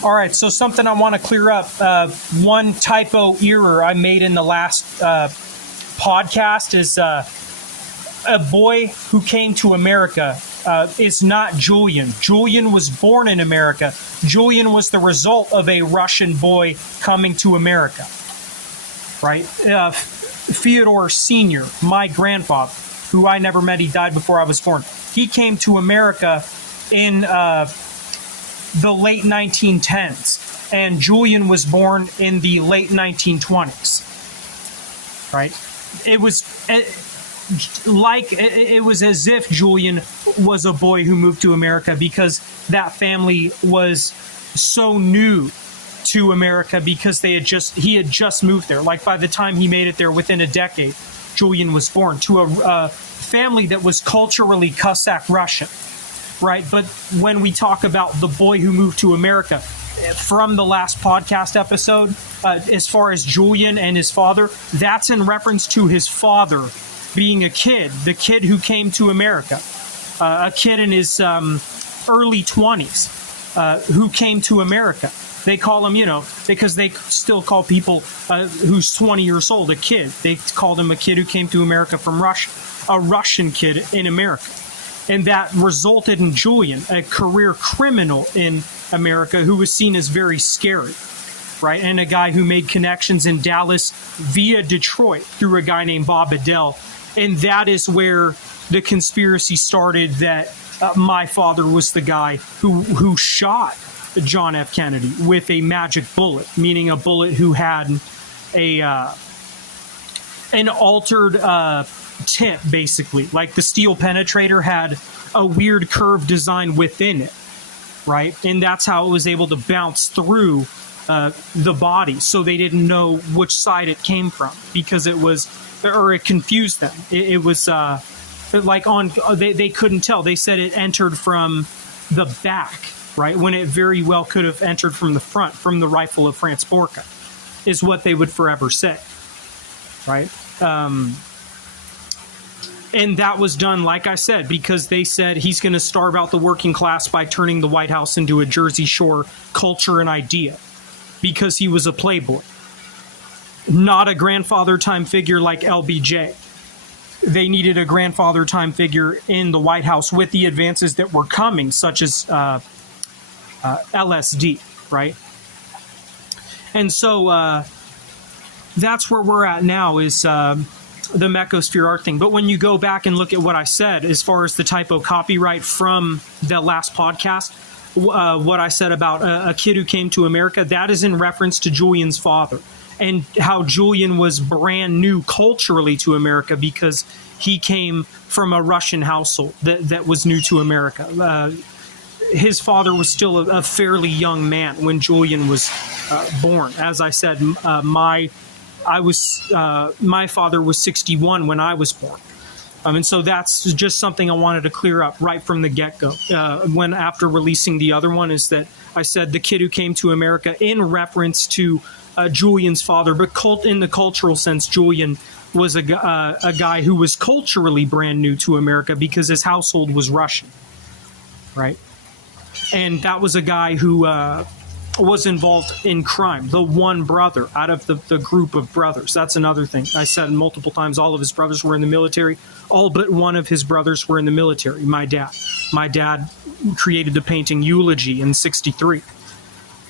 All right, so something I want to clear up. One typo error I made in the last podcast is a boy who came to America is not Julian. Julian was born in America. Julian was the result of a Russian boy coming to America, right? Fyodor Sr., my grandfather, who I never met, he died before I was born. He came to America in the late 1910s, and Julian was born in the late 1920s, right? It was as if Julian was a boy who moved to America because that family was so new to America because he had just moved there. Like by the time he made it there, within a decade, Julian was born to a family that was culturally Cossack Russian. Right, but when we talk about the boy who moved to America, from the last podcast episode, as far as Julian and his father, that's in reference to his father being a kid, the kid who came to America, a kid in his early 20s who came to America. They call him, because they still call people who's 20 years old a kid. They called him a kid who came to America from Russia, a Russian kid in America. And that resulted in Julian, a career criminal in America who was seen as very scary, right? And a guy who made connections in Dallas via Detroit through a guy named Bob Adele. And that is where the conspiracy started that my father was the guy who shot John F. Kennedy with a magic bullet, meaning a bullet who had an altered tip, basically. Like the steel penetrator had a weird curved design within it, right? And that's how it was able to bounce through the body, so they didn't know which side it came from because it confused them. It was they couldn't tell. They said it entered from the back, right? When it very well could have entered from the front, from the rifle of Franz Borka, is what they would forever say, right? And that was done, like I said, because they said he's going to starve out the working class by turning the White House into a Jersey Shore culture and idea, because he was a playboy, not a grandfather-time figure like LBJ. They needed a grandfather-time figure in the White House with the advances that were coming, such as LSD, right? And so that's where we're at now, is the Mecosphere art thing. But when you go back and look at what I said as far as the typo copyright from the last podcast, what I said about a kid who came to America, that is in reference to Julian's father and how Julian was brand new culturally to America because he came from a Russian household that was new to America. His father was still a fairly young man when Julian was born. As I said, my father was 61 when I was born. And so that's just something I wanted to clear up right from the get-go. After releasing the other one, is that I said the kid who came to America in reference to Julian's father, but in the cultural sense, Julian was a guy who was culturally brand new to America because his household was Russian, right? And that was a guy who was involved in crime, the one brother out of the group of brothers. That's another thing. I said multiple times, all of his brothers were in the military. All but one of his brothers were in the military, my dad. My dad created the painting Eulogy in 1963,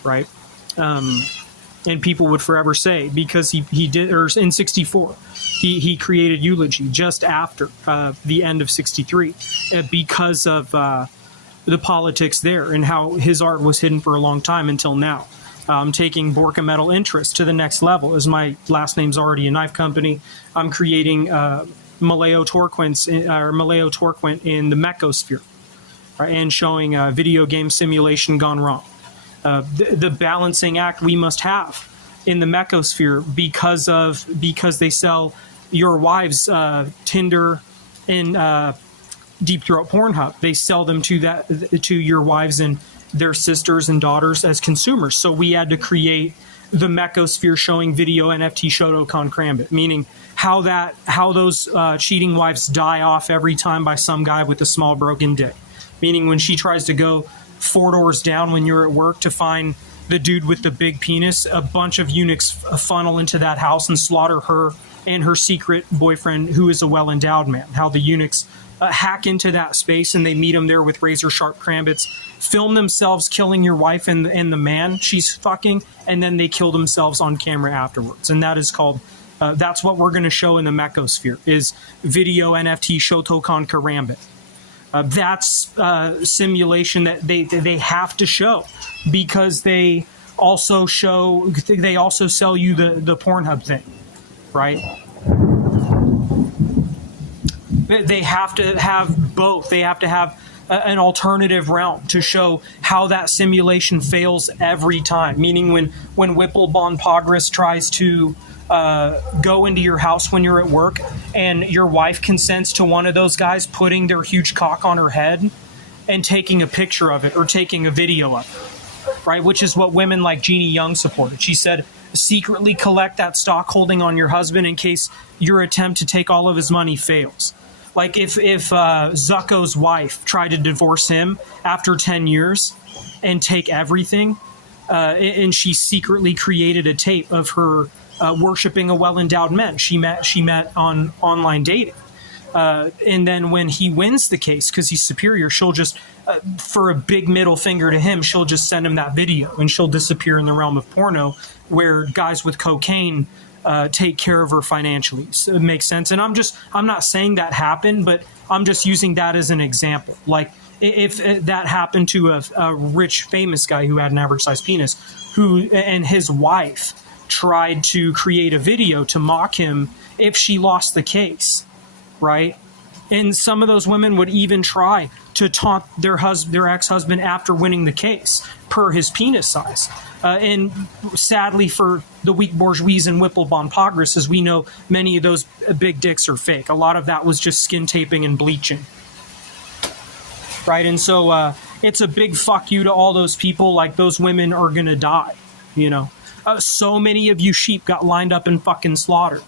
right? And people would forever say, because he did, or in 1964, he created Eulogy just after the end of 1963 because of the politics there and how his art was hidden for a long time until now. Taking Borka Metal Interest to the next level. As my last name's already a knife company, I'm creating Maleo Torquint in the Mecosphere, right? And showing video game simulation gone wrong. The balancing act we must have in the Mecosphere because they sell your wife's Tinder and Deep Throat Pornhub. They sell them to your wives and their sisters and daughters as consumers. So we had to create the Mecosphere showing video NFT Shotokan Krambit, meaning how those cheating wives die off every time by some guy with a small broken dick. Meaning when she tries to go 4 doors down when you're at work to find the dude with the big penis, a bunch of eunuchs funnel into that house and slaughter her and her secret boyfriend, who is a well-endowed man. How the eunuchs hack into that space and they meet him there with razor-sharp crambits, film themselves killing your wife and the man she's fucking, and then they kill themselves on camera afterwards. And that is called, that's what we're going to show in the Mechosphere, is video NFT Shotokan Karambit. That's simulation that they have to show, because they also sell you the Pornhub thing, right? They have to have both. They have to have an alternative realm to show how that simulation fails every time. Meaning when Whipple Bon Pogris tries to go into your house when you're at work and your wife consents to one of those guys putting their huge cock on her head and taking a picture of it or taking a video of it, right? Which is what women like Jeannie Young supported. She said, secretly collect that stock holding on your husband in case your attempt to take all of his money fails. Like if Zucco's wife tried to divorce him after 10 years and take everything, and she secretly created a tape of her worshiping a well-endowed man she met on online dating. And then when he wins the case, because he's superior, she'll just, for a big middle finger to him, she'll just send him that video and she'll disappear in the realm of porno where guys with cocaine take care of her financially. So it makes sense. And I'm not saying that happened, but I'm just using that as an example. Like if that happened to a rich, famous guy who had an average sized penis, and his wife tried to create a video to mock him if she lost the case, right? And some of those women would even try to taunt their ex-husband after winning the case per his penis size. And sadly for the weak bourgeois and Whipple Bon Pogris, as we know, many of those big dicks are fake. A lot of that was just skin taping and bleaching, right? And so it's a big fuck you to all those people. Like, those women are going to die, you know. So many of you sheep got lined up and fucking slaughtered.